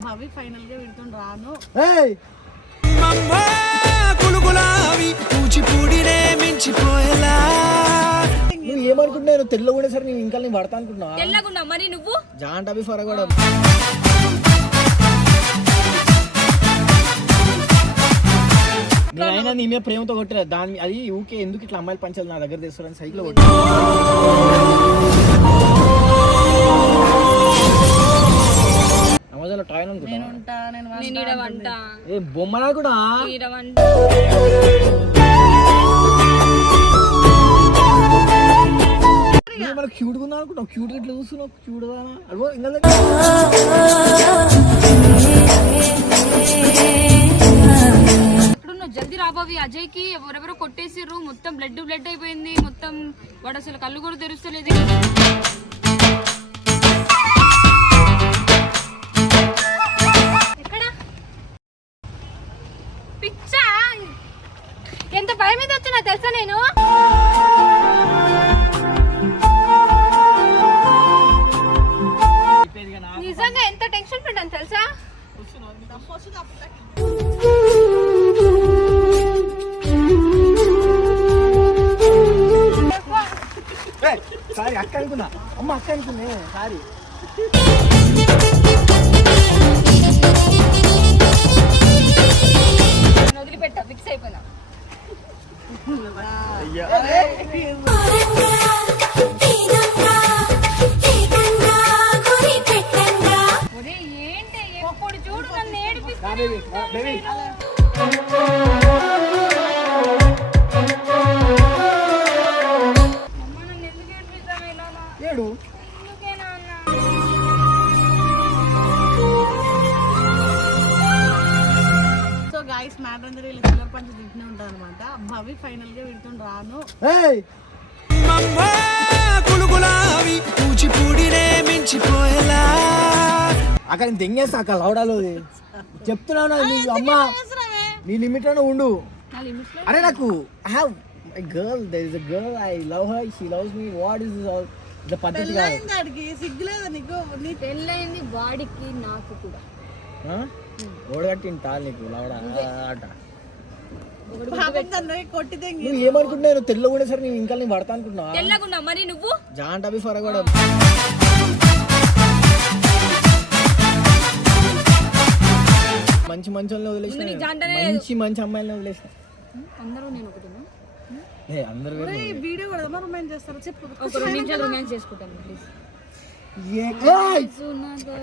భవి ఫైనల్గా రాను. నువ్వు ఏమనుకుంటున్నావు? తెల్లగా ఉండే సరే నేను ఇంకా నేను పడతా అనుకుంటున్నా తెల్లగున్నా మరి నువ్వు? జాంట్ అవి ఫర కూడా నేనైనా నీ మీద ప్రేమతో కొట్టిన దాని అది ఊకే ఎందుకు ఇట్లా అమ్మాయిలు పంచాలి నా దగ్గర తెస్తారని సైకిల్ కొట్టి అనుకుంటా ఉంటా నేను వస్తా నేను ఈడ వంట. ఏ బొమ్మనా కూడా? ఈడ వంట. క్యూట్గా ఉందా అనుకుంటావు క్యూట్ ఇట్లా చూస్తున్నావు? క్యూట్ అడుగు ఇంకా ఎక్కడున్నావు? జల్దీ రాబోవి అజయ్కి ఎవరెవరో కొట్టేసిర్రు. మొత్తం బ్లడ్ బ్లడ్ అయిపోయింది. మొత్తం వాడు అసలు కళ్ళు కూడా తెరుస్తలేదు. పిచ్చా? ఎంత భయం మీద వచ్చినా తెలుసా నేను? నిజంగా ఎంత టెన్షన్ పడ్డాను తెలుసా? సారీ అక్క అనుకున్నా. అమ్మ అక్క అనుకున్నా. సారీ. నేను వదిలిపెట్టా ఫిక్స్ అయిపోయినా. భవి ఫైనల్గా రాను. అక్కడ నేను తెంగేస్తా అక్క లౌడాలో. చెప్తున్నాను నీ అమ్మ. నీ లిమిట్లోనే ఉండు అరే నాకు I have my girl there is a girl I love her she loves me what is this all the పద్ధతి కాదు. సిగ్గులేదా నీకు? నీ పెళ్ళైంది వాడికి నాకు కూడా. ఓడగట్టి తాళ్ళు నీకు లౌడా ఆట పాపం తనని కొట్టి తెంగి నువ్వు ఏమనుకుంటున్నావు? నువ్వు తెల్లగా ఉండే సరే నేను ఇంకా నేను పడతా అనుకుంటున్నా తెల్లగున్నా మరి నువ్వు? జాంట్ అవి ఫర కూడా మంచి మంచి వాళ్ళని వదిలేసిన ముందు నీ జాంటనే మంచి మంచి అమ్మాయిలని వదిలేసిన. అందరూ నేను ఒకటినా? ఏ అందరు వీడియో కూడా ఎవరు రొమాన్స్ చేస్తారో? చెప్పు ఒక రెండు నిమిషాలు రొమాన్స్ చేసుకుంటాను ప్లీజ్!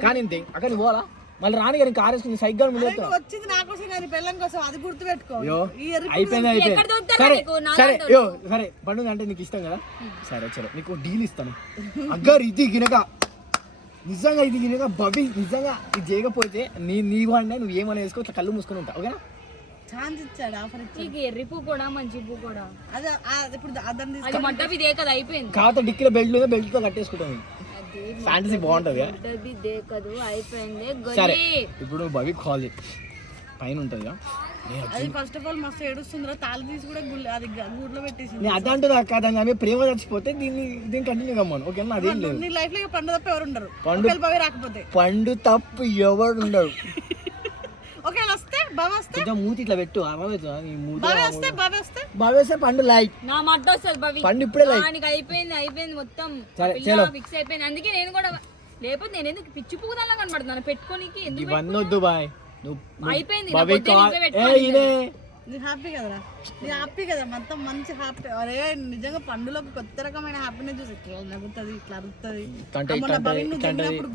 కానీ ఇంతే. అక్కడ నువ్వు పోలా మళ్ళీ రాని గారి కార్ వేసుకుని సైకిల్ ముందు వచ్చింది నా కోసం కానీ పెళ్ళం కోసం. అది గుర్తు పెట్టుకో అయిపోయింది ఎక్కడ అయిపోయింది సరే సరే అయ్యో సరే పండుగ అంటే నీకు ఇష్టం కదా? సరే చలో నీకు డీల్ ఇస్తాను. అగ్గర్ ఇది గినక నిజంగా ఇది గినక బబి నిజంగా ఇది చేయకపోతే నీ నీ వాడినే నువ్వు ఏమైనా వేసుకో ఇట్లా కళ్ళు మూసుకొని ఉంటావు ఓకేనా? ఛాన్స్ ఇచ్చాడు ఆఫర్ ఇచ్చాడు. నీకు ఎర్రి పువ్వు కూడా మంచి పువ్వు కూడా. అదే ఇప్పుడు అది మంట ఇదే కదా అయిపోయింది. కాకపోతే డిక్కీలో బెల్ట్ బెల్ట్తో కట్టేసుకుంటాను ఫ్యాంటసీ బాగుంటుంది మంటది దేకదు అయిపోయింది. సరే ఇప్పుడు బబి కాల్ చేయి. పైన ఉంటుంది అది ఫస్ట్ ఆఫ్ ఆల్ మస్తు ఏడుస్తుందిరా తాళి తీసి కూడా గుళ్ళు అది గూట్లో నేను ప్రేమ చచ్చిపోతే దీన్ని దీన్ని కంటిన్యూ కమ్మాను ఓకేనా? అదేం లేదు నీ లైఫ్లో ఇక పండు తప్ప ఎవరు ఉండరు. పండు- బావి రాకపోతే. పండు తప్పు ఎవడు ఉండడు ఒకవేళ వస్తే బావి వస్తే కొంచెం మూతి ఇట్లా పెట్టు బావేస్తే పండు లైక్ నా మడ్డ వస్తుంది బవి పండు ఇప్పుడే లైక్ దానికి అయిపోయింది అయిపోయింది మొత్తం. ఫిక్స్ అయిపోయింది. అందుకే నేను కూడా లేకపోతే నేను ఎందుకు పిచ్చి పువ్వుదాలా కనబడుతున్నాను? పెట్టుకోనికి ఎందుకు ఇవన్నీ వద్దు బాయ్. అయిపోయింది, హ్యాపీ కదరా? నీ హ్యాపీ కదా? మొత్తం మంచి హ్యాపీ అరే నిజంగా పండులో ఒక కొత్త రకమైన హ్యాపీనెస్ చూసి ఇట్లా నవ్వుతుంది ఇట్లా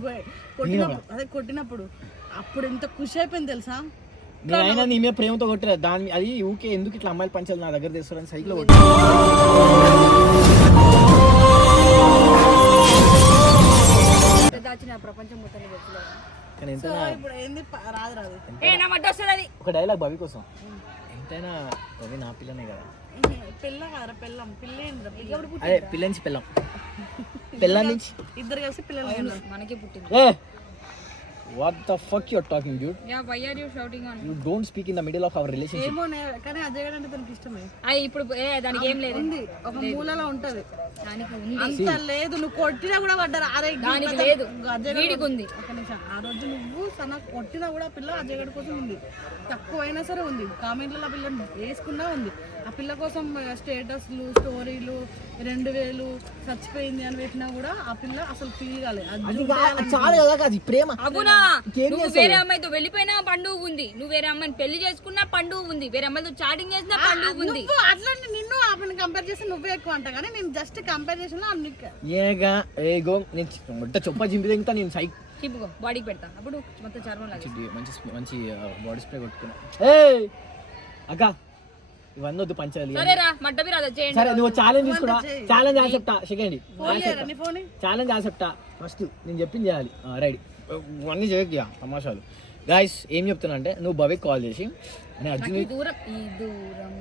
గొ- కొట్టినప్పుడు అదే కొట్టినప్పుడు. అప్పుడు ఎంత ఖుషి అయిపోయింది తెలుసా? నేనైనా నీ మీద ప్రేమతో కొట్టిన దాని అది ఊకే ఎందుకు ఇట్లా అమ్మాయిలు పంచాలి నా దగ్గర తెస్తారని సైకిల్ కొట్టి దాచిన ప్రపంచం మొత్తం తెలుసు కానీ సో ఎంతైనా ఇప్పుడు ఏంది ప- రాదు రాదు. ఏ నా మడ్డ వస్తుంది? అది ఒక డైలాగ్ బవి కోసం. ఎంతైనా బవి నా పిల్లనే కదా. పిల్ల పిల్లం. పిల్ల అదే నుంచి పిల్లం. పిల్ల నుంచి. ఇద్దరు కలిసి పిల్లలు మనకే పుట్టింది. Hey what the fuck your talking dude ya why are you shouting on you don't speak in the middle of our relationship ఏమో కానీ అజయ్ గడ్ అంటే తనకి ఇష్టమే. అయ్యి ఇప్పుడు ఏ దానికి ఏం లేదు. ఉంది. ఒక మూలలో ఉంటది. దానికి ఉంది. అంత లేదు. నువ్వు కొట్టినా కూడా పడ్డారు? అరే దానికి లేదు. వీడికి ఉంది. ఒక నిమిషం. ఆ రోజు నువ్వు సన కొట్టినా కూడా పిల్ల అజయ్ గడ్ కోసం ఉంది. తక్కువైనా సరే ఉంది. కామెంట్లలో ఆ పిల్ల వేసుకున్నా ఉంది. ఆ పిల్ల కోసం స్టేటస్లు స్టోరీలు రెండు వేలు చచ్చిపోయింది అని పెట్టినా కూడా ఆ పిల్ల అసలు ఫీల్ కాలేదు. చాలు కదా ప్రేమ. అవునా నువ్వు వేరే అమ్మాయితో వెళ్ళిపోయినా పండుగ ఉంది. నువ్వు వేరే అమ్మాయిని పెళ్ళి చేసుకున్నా పండుగ ఉంది. వేరే అమ్మాయితో చాటింగ్ చేసినా పండుగ ఉంది. నువ్వు అట్లా నిన్ను ఆమెను కంపేర్ చేస్తే నువ్వే ఎక్కువ అంట కానీ నేను జస్ట్ కంపేర్ చేసిన ఏగా ఏగో నేను మొట్ట చొప్ప నేను సైక్ బాడీకి పెడతా. అప్పుడు మొత్తం చర్మం మంచి మంచి బాడీ స్ప్రే కొట్టుకున్నా. ఏ అక్క! ఇవన్నీ వద్దు పంచాలి సరేరా మడ్డ మీరు అదే చేయండి. సరే నువ్వు ఛాలెంజ్ తీసుకురా. ఛాలెంజ్ యాక్సెప్టా సెకండ్ ఛాలెంజ్ యాక్సెప్టా ఫస్ట్ నేను చెప్పింది చేయాలి. రైట్ ఇవన్నీ చేయక తమాషాలు. గాయస్ ఏం చెప్తున్నా అంటే నువ్వు భవిక్ కాల్ చేసి నేను అర్జున్ ఈ దూరం ఈ దూరం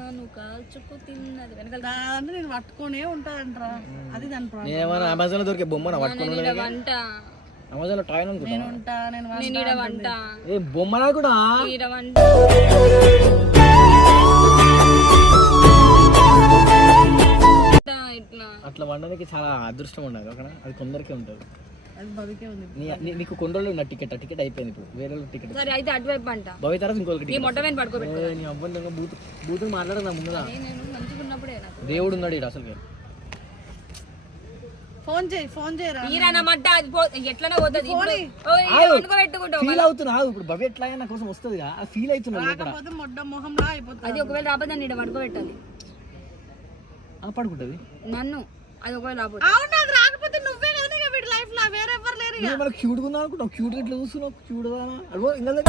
నన్ను కాల్చుకు తిన్నది వెనకాల అంటే నేను పట్టుకునే ఉంటాదంటరా అది దాని ప్రాబ్లం నేనేమన్నా అమెజాన్లో దొరికే బొమ్మ నా పట్టుకుని వంట. అమెజాన్లో టాయ్ అనుకుంటా నేను ఉంటా నేను నేను ఈడ వంట ఏ బొమ్మనా కూడా? ఈడ వంట. ఇట్లా. అట్లా వండడానికి చాలా అదృష్టం ఉండదు అక్కడ అది కొందరికే ఉంటుంది. అది భవికే ఉంది. నీ- నీ- నీకు కొన్ని రోజులు ఉన్న టికెట్ ఆ టికెట్ అయిపోయింది ఇప్పుడు. వేరే టికెట్. సరే అయితే అటువైపు అంట. భవి తర్వాత ఇంకొకటి మొట్ట మీద పడుకోబెట్టు నీ అబ్బాయి దొంగ బూత్ బూతులు మాట్లాడదు నా ముందర. నేను మంచిగా ఉన్నప్పుడే నాకు. దేవుడు ఉన్నాడు ఇక్కడ అసలు ఫోన్ చేయి ఫోన్ చేయరా? మడ్డ అది పో ఎట్లనే పోతుంది. పోనీ. పెట్టుకుంటావు ఫీల్ అవుతున్నావు ఇప్పుడు భవి ఎట్లా నా కోసం వస్తుంది ఆ ఫీల్ అవుతున్నాడు లోపల. కాకపోతే మొడ్డ మొహంలా అయిపోతుంది. అది ఒకవేళ నన్ను ఈడ పడుకోబెట్టాలి. పడుకుంటుంది నన్ను. అది ఒకవేళ రాకపోతే అవును అది రాకపోతే నువ్వే కదా నీకు వీడి లైఫ్లో వేరే ఎవరు లేరు ఇక. నేను మనకు క్యూట్గా ఉందా అనుకుంటావు క్యూట్ ఇట్లా చూస్తున్నావు? క్యూట్ అడుగు ఇంకా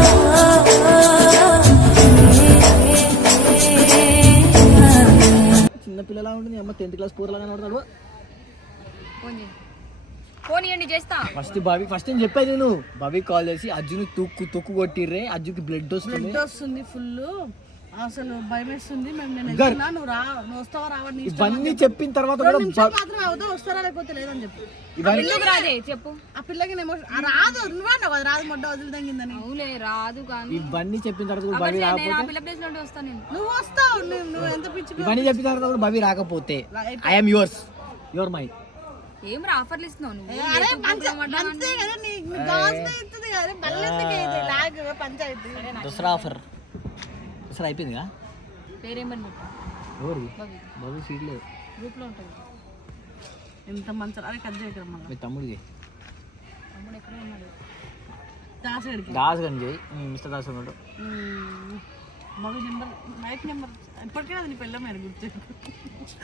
చిన్న పిల్లలా ఉంటుంది అమ్మ టెన్త్ క్లాస్ పూర్లా కనబడతాడు ఫోన్ ఇవ్వండి చేస్తా. ఫస్ట్ బాబీ ఫస్ట్ నేను చెప్పేది నేను. బాబీ కాల్ చేసి అర్జున్ తుక్కు తుక్కు కొట్టిర్రే అర్జున్కి బ్లడ్ వస్తుంది. బ్లడ్ వస్తుంది ఫుల్ అసలు భయం వేస్తుంది మేము నేను వెళ్తున్నా నువ్వు రా నువ్వు వస్తావా రావని. ఇవన్నీ చెప్పిన తర్వాత కూడా నిమిషాలు మాత్రం అవుతా వస్తారా లేకపోతే లేదని చెప్పు. ఇవన్నీ ఎందుకు రాదే చెప్పు. ఆ పిల్లకి నేను రాదు నువ్వే అన్నావు కదా రాదు మొడ్డ వదిలి తగ్గిందని అవులే రాదు కానీ ఇవన్నీ చెప్పిన తర్వాత కూడా రాకపోతే పిల్ల ప్లేస్లో వస్తాను నేను. నువ్వు వస్తావు నువ్వు ఎంత పిచ్చి ఇవన్నీ చెప్పిన తర్వాత కూడా బాబీ రాకపోతే ఐఎమ్ యువర్స్ యువర్ మై ఏం రా ఆఫర్లు ఇస్తున్నావు నువ్వు? అరే మంచిదే కదా నీకు కావాల్సిన ఇస్తుంది కదా మళ్ళీ ఎందుకు ఇది లాగ్ పంచాయతీ దసరా ఆఫర్ దసరా అయిపోయిందిగా? పేరేం పని పెట్టు ఎవరు బాబీ సీట్ లేదు. గ్రూప్లో ఉంటుంది. ఎంత మంచి అరే కట్ చేయకరా మళ్ళీ. మీ తమ్ముడికి తమ్ముడు ఎక్కడే ఉన్నాడు. దాస్ గని చేయి. మిస్టర్ దాస్ ఉన్నాడు. మగ నెంబర్ వైఫ్ నెంబర్. ఇప్పటికే అది పిల్లమైన గుర్తు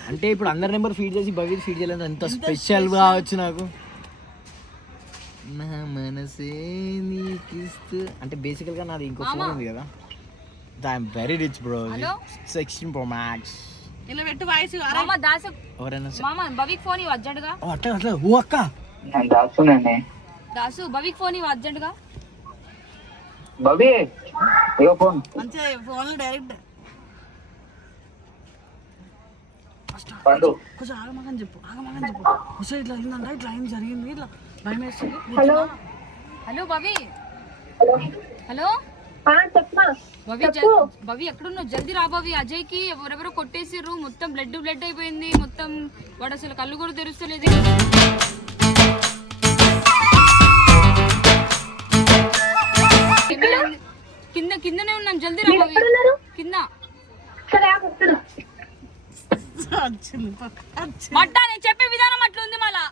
అంటే ఇప్పుడు అందరి నెంబర్ ఫీడ్ చేసి భవి ఫీడ్ చేయలేదు. ఎంత స్పెషల్ కావచ్చు నాకు. నా మనసే నీకిస్తూ అంటే బేసికల్గా నాది ఇంకో ఫోన్ ఉంది కదా. I'm very rich bro sixteen pro max ఇలా పెట్టు వాయిస్ మామ దాస. ఎవరైనా సరే- మామ భవిక్ ఫోన్ ఇవ్వు అర్జెంట్గా ఓ, అట్లా అట్లా. ఓ అక్క. దాసు భవిక్ ఫోన్ ఇవ్వు అర్జెంట్గా బాబీ ఇగో ఫోన్. మంచిగా ఫోన్లో డైరెక్ట్ పండు. కొంచెం ఆగమగని చెప్పు ఆగమగని చెప్పు. ఇట్లా అయిందంట ఇట్లా జరిగింది ఇట్లా భయం వేస్తుంది. హలో? భవి భవి భవి ఎక్కడున్నావు? జల్దీ రా భవి అజయ్కి ఎవరెవరో కొట్టేసిర్రు. మొత్తం బ్లడ్ బ్లడ్ అయిపోయింది. మొత్తం వాడు అసలు కళ్ళు కూడా తెరుస్తలేదు? కింద కిందనే ఉన్నాం జల్దీ రా భవి కింద. మట్ట నేను చెప్పే విధానం అట్లుంది మళ్ళా.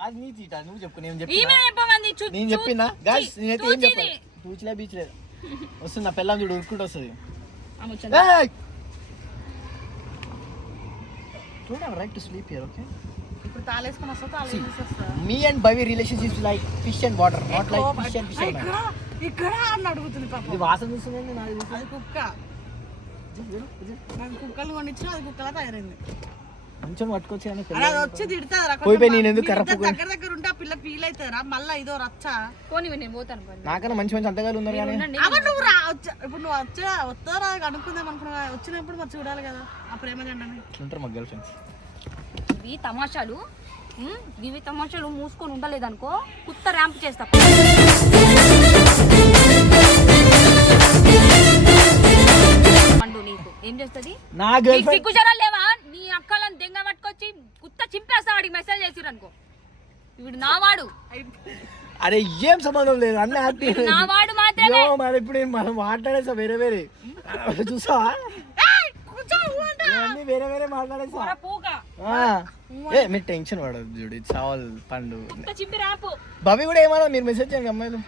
అది నీ తీట నువ్వు చెప్పు నేను చెప్పి ఈమె చెప్పమంది. చూ- నేను చెప్పినా? గాయస్ నేనైతే ఏం. చెప్పాను తూచిలే బీచ్ లేదు. వస్తుంది నా పిల్లం చూడు ఉరుక్కుంటూ వస్తుంది. Right to sleep here okay ఇప్పుడు వస్తా వస్తా. Me and Bavi relationships like fish and water not like fish and fish ఇక్కడ ఇక్కడ అని అడుగుతుంది పాప. ఇది వాసన చూస్తుంది నాకు తెలుసు. అది కుక్క. కుక్కలు కొనిచ్చిన అది కుక్కలా తయారైంది. కొంచెం పట్టుకొచ్చి కానీ వచ్చి పోయి నేను ఎందుకు కర్రపు దగ్గర దగ్గర ఉంటే ఆ పిల్ల ఫీల్ అవుతుందిరా మళ్ళీ ఇదో రచ్చ. పోనీ నేను పోతాను పని. నాకన్నా మంచి మంచి అంతగాలు ఉన్నారు కానీ. ఉండండి. అవ నువ్వు రా వచ్చా. ఇప్పుడు నువ్వు వచ్చా వస్తారా అనుకుందాం అనుకున్నా వచ్చినప్పుడు మరి చూడాలి కదా. ఆ ప్రేమ జెండని. ఉంటారు మా గర్ల్ ఫ్రెండ్స్ ఇవి తమాషాలు. ఉమ్, ఇవి తమాషాలు మూసుకొని ఉండలేదనుకో కుత్త ర్యాంప్ చేస్తా. పండు నీకు. ఏం చేస్తుంది? నా గర్ల్ ఫ్రెండ్ లేవా? పట్టుకొచ్చి కుత్త చింపేస్తా వాడికి మెసేజ్ చేసిరు అనుకో వీడు నా వాడు అరే ఏం సంబంధం లేదు అన్న వీడు నా వాడు మాత్రమే. మరి ఇప్పుడు మనం మాట్లాడేసా వేరే వేరే. చూసావా? ఇవన్నీ వేరే వేరే మాట్లాడేసా పొర పూక ఆ. ఏ మీరు టెన్షన్ పడదు చూడు ఆల్ పండు. భవి కూడా ఏమన్నా మీరు మెసేజ్ చేయండి అమ్మాయిలు.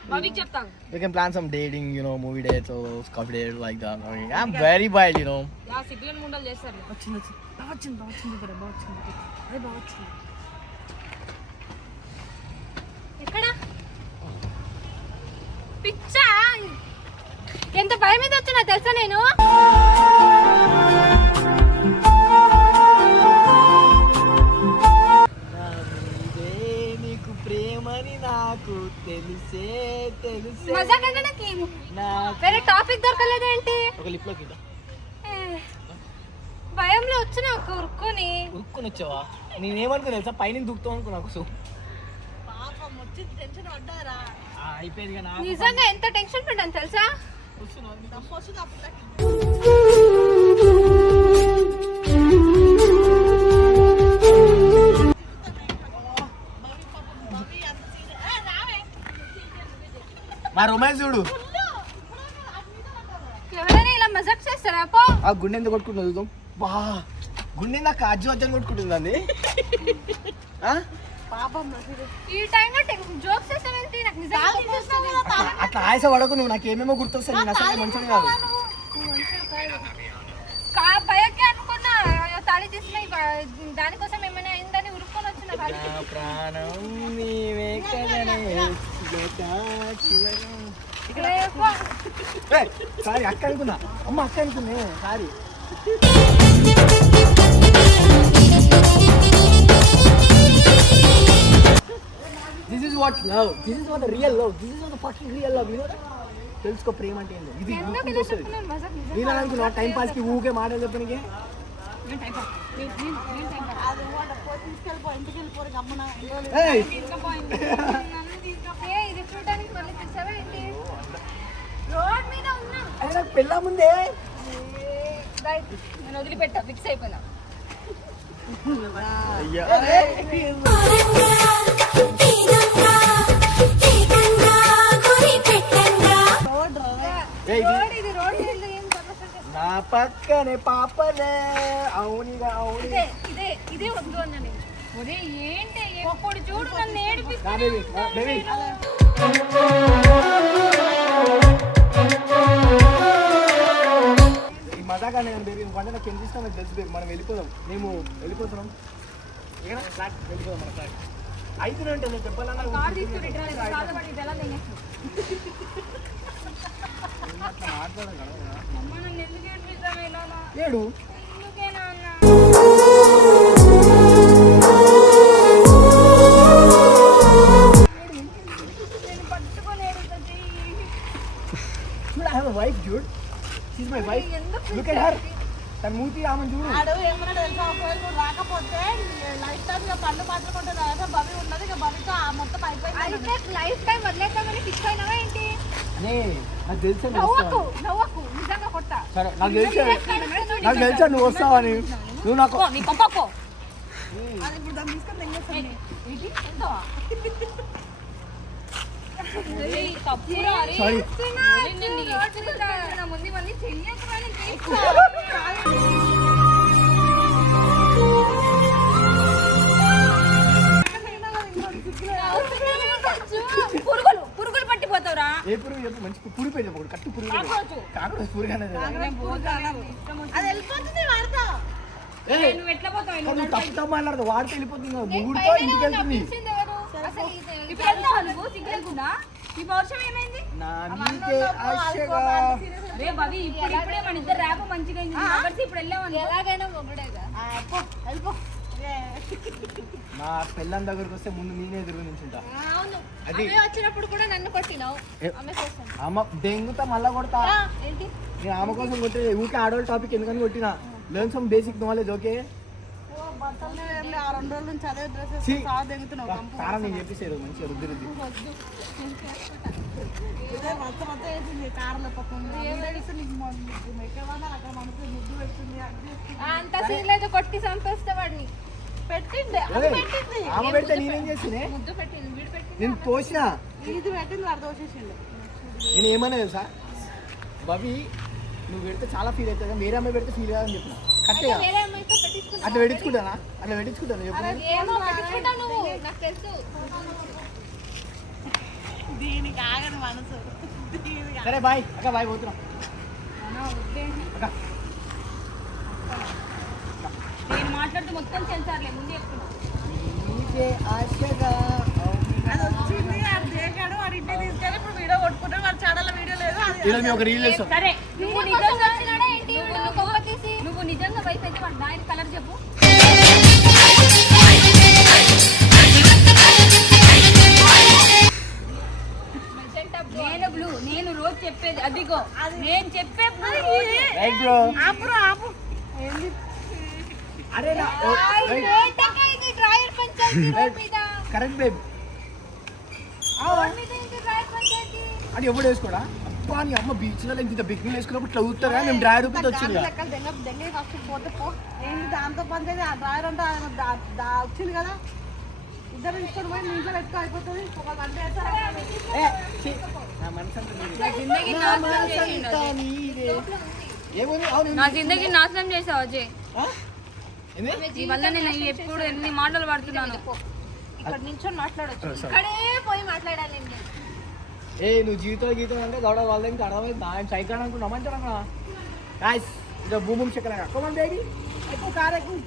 know. ఆ సిగ్గులను ముండలు చేస్తారు వచ్చింది వచ్చింది బాగా వచ్చింది బాగా వచ్చింది ఇక్కడ బాగా వచ్చింది. అదే బాగా వచ్చింది. ఎక్కడ? పిచ్చా? ఎంత భయం మీద వచ్చినా తెలుసా నేను? ప్రేమని నాకు తెలిసే తెలిసే. మజాక్ అంటే నాకు వేరే టాపిక్ దొరకలేదేంటి? ఒక లిప్లో కింద భయంలో వచ్చిన ఒక ఉరుక్కుని. ఉరుక్కుని వచ్చావా? నేనేమనుకున్నా తెలుసా? పైన దూకుతావు అనుకున్నా నాకు పాపం వచ్చింది టెన్షన్ పడ్డారా? అయిపోయింది కదా నిజంగా ఎంత టెన్షన్ పడ్డాను తెలుసా? మా రొమాన్స్ చూడు. ఎవరైనా ఇలా మజాక్ చేస్తారా? పో. ఆ గుండె ఎంత కొట్టుకుంటుంది చూద్దాం. వా గుండె నాకు అజ్జు అజ్జని కొట్టుకుంటుంది అండి పాపం. ఈ టైంలో జోక్స్ చేస్తావేంటి నాకు నిజంగా గుర్తొస్తుంది. అట్లా ఆయాస పడకు నువ్వు నాకు ఏమేమో గుర్తొస్తాయి నేను అసలు మంచిగా కాదు. కా భయకే అనుకున్నా అయ్యో, తాళి తీసిన దానికోసం ఏమైనా అయిందని ఉరుక్కొని వచ్చిన ప్రాణం నీవే కదనే. సారీ అక్క అనుకున్నా అమ్మ అక్క అనుకునే sorry this is what love this is what real love this is what fucking real love you తెలుసుకో ప్రేమ అంటే ఏందో? ఇది ఇలా అనుకున్నా టైం పాస్కి ఊకే మాటలు చెప్పడానికి తీసుకెళ్ళిపో ఇంటికి వెళ్ళిపోరు గమ్మున చూడడానికి మళ్ళీ తెచ్చావా ఏంటి? రోడ్ మీద ఉన్నా. అరే నాకు పెళ్ళా ముందే రైట్. నేను వదిలిపెట్టా ఫిక్స్ అయిపోయినా. అయ్యా. ఏయ్, ఇది- రోడ్ ఇది రోడ్ మీద ఏం జబర్దస్త్ చేస్తా- నా పక్కనే పాపలే. అవునిగా అవుని. ఇదే ఇదే ఇదే వద్దు అన్న నేను. ఒరే ఏంటి? ఎప్పుడు చూడు నన్ను ఈ మజాగా నేను బేబీ? అంటే నాకు ఎంత ఇష్టం నాకు తెలుసు బేబీ. మనం వెళ్ళిపోదాం. మేము వెళ్ళిపోతున్నాం. వెళ్ళిపోదాం మన ఫ్లాట్ అయితే అంటే నేను చెప్పాలన్నా తీసుకుని లుక్ ఎట్ హర్ తన మూతి ఆమె చూడు. ఆడు ఏమన్నాడు తెలుసా? ఒకవేళ నువ్వు రాకపోతే లైఫ్ టైం ఇక పళ్ళు మాత్రం ఉంటుంది కదా బవి ఉన్నది ఇక బవితో ఆ మొత్తం అయిపోయింది లైఫ్ టైం వదిలేద్దామని ఫిక్స్ అయినావా ఏంటి? అనే నాకు తెలుసా నవ్వకు. నవ్వకు నిజంగా కొట్ట సరే నాకు తెలుసా. నాకు తెలుసా నువ్వు వస్తావని. నువ్వు నాకు నీ కొంప పో అది ఇప్పుడు దాన్ని తీసుకొని ఏంటి? ఎంత పురుగులు పురుగులు పట్టిపోతావురా. ఏ పురుగు చెప్పు మంచి పురుగు పేరు చెప్పు కట్టు పురుగు. కాకరోచు పురుగు అనేది అది వెళ్ళిపోతుంది వాడతా. ఏయ్, నువ్వు ఎట్లా పోతావు? తప్పు తప్పు మాట్లాడదు. వాడితే వెళ్ళిపోతుంది ముగ్గురుతో ఇంటికి వెళ్తుంది. ఈ పౌరుషం ఏమైంది? నా మీకే ఆశగా రే బవి ఇప్పుడు ఇప్పుడే మన ఇద్దరు ర్యాప్ మంచిగా అయింది. కాబట్టి ఇప్పుడు వెళ్ళామని ఎలాగైనా ఒకడేగా వెళ్ళిపో. నా పెళ్ళం దగ్గరకు వస్తే ముందు నేనే ఎదురు నుంచుంటా అది- వచ్చినప్పుడు కూడా నన్ను కొట్టినావు. అమ్మ దెంగుతా మళ్ళా కొడతా. నేను ఆమె కోసం కొట్టే ఊకే ఆడవాళ్ళ టాపిక్ ఎందుకని కొట్టినా. Learn some basic knowledge okay చెప్పేసారు మంచిగా రుద్ది రుద్ది. అంత సీన్ లేదు కొట్టి చంపేస్తే వాడిని పెట్టింది అది ఏయ్, పెట్టింది. ఆమె పెడితే నేనేం చేసినే ముద్దు పెట్టింది వీడు పెట్టింది నేను తోసిన. ఇది పెట్టింది వాడు నేను ఏమన్నా తెలుసా? బవి నువ్వు పెడితే చాలా ఫీల్ అవుతుంది. వేరే అమ్మాయి పెడితే ఫీల్ కాదని చెప్పిన. కరెక్ట్గా. అట్లా పెట్టించుకుంటానా? అట్లా పెట్టించుకుంటాను చెప్పు. ఏమో పెట్టించుకుంటావు నువ్వు. నాకు తెలుసు. దీనికి ఆగని మనసు. దీనికి సరే బాయ్. అక్క బాయ్ పోతున్నా. నేను మాట్లాడితే మొత్తం సెన్సార్లే ముందు ఒక రీల్ సరే నువ్వు నిజంగా నువ్వు- నువ్వు నిజంగా వైఫ్ అయితే వాడు దాని కలర్ చెప్పు. నేను బ్లూ నేను రోజు చెప్పేది అదిగో నేను చెప్పే ఆపురు ఆపు అరే కరెక్ట్ బేబ్ అది ఎవడు వేసుకోడా? అబ్బా నీ అమ్మ బీచ్లో ఇంత బిగ్నింగ్ వేసుకున్నప్పుడు ఇట్లా ఊతారు మేము డ్రైవర్ రూపీస్ వచ్చింది దాంతో పని చేసి ఆ దా- దా- వచ్చింది కదా ఇద్దరు తీసుకొని పోయి మీ ఇంట్లో పెట్టుకో అయిపోతుంది ఒక గంట నా మనసు అంతా నీదే. నా జిందగీ నాశనం అంతా చేసావు అజయ్. వల్ల నేను ఎప్పుడు ఎన్ని మాటలు పడుతున్నాను. ఇక్కడ నించొని మాట్లాడొచ్చు. ఇక్కడే పోయి మాట్లాడాలి. ఏ నువ్వు జీవితం గీతం అంటే గౌడ వాళ్ళ దగ్గర అర్థమైంది? ఆయన సైకిల్ అనుకున్నా మంచి అనుకున్నా? గాయస్ ఇక భూమి చక్కెర కొమన్ బేబీ ఎక్కువ కార్ ఎక్కువ